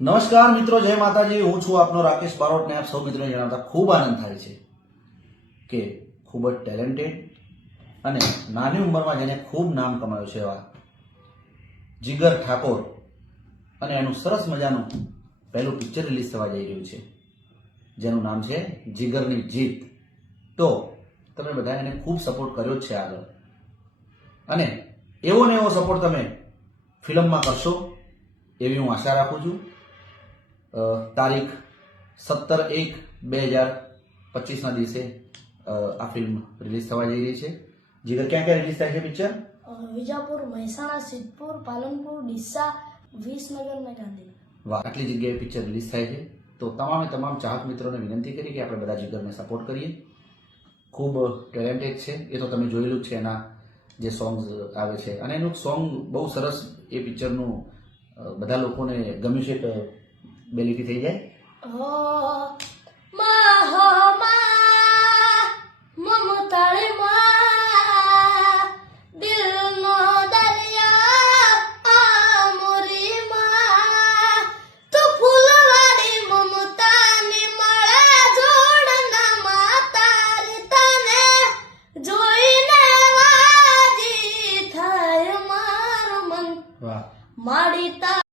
નમસ્કાર મિત્રો, જય માતાજી। હું છું આપનો રાકેશ બારોટ ને આપ સૌ મિત્રોને જણાવતા ખૂબ આનંદ થાય છે કે ખૂબ જ ટેલેન્ટેડ અને નાની ઉંમરમાં જેને ખૂબ નામ કમાયું છે એવા જીગર ઠાકોર અને એનું સરસ મજાનું પહેલું પિક્ચર રિલીઝ થવા જઈ રહ્યું છે જેનું નામ છે જીગરની જીત। તો તમે બધા એને ખૂબ સપોર્ટ કર્યો જ છે આગળ, અને એવો ને એવો સપોર્ટ તમે ફિલ્મમાં કરશો એવી હું આશા રાખું છું। તારીખ 17/1/2025ના દિવસે આ ફિલ્મ રિલીઝ થવા જઈ રહી છે। જીગર, ક્યાં ક્યાં રિલીઝ થાય છે પિક્ચર? વિજાપુર, મહેસાણા, સિદ્ધપુર, પાલનપુર, ડીસા, વિસનગર અને ગાંધીનગર। વાહ, આટલી જગ્યાએ પિક્ચર રિલીઝ થાય છે। તો તમામે તમામ ચાહક મિત્રોને વિનંતી કરી કે આપણે બધા જીગરને સપોર્ટ કરીએ। ખૂબ ટેલેન્ટેડ છે, એ તો તમે જોયેલું જ છે એના જે સોંગ્સ આવે છે, અને એનું સોંગ બહુ સરસ એ પિક્ચરનું બધા લોકોને ગમ્યું છે કે બે લીટી થઈ જાય। વાહ।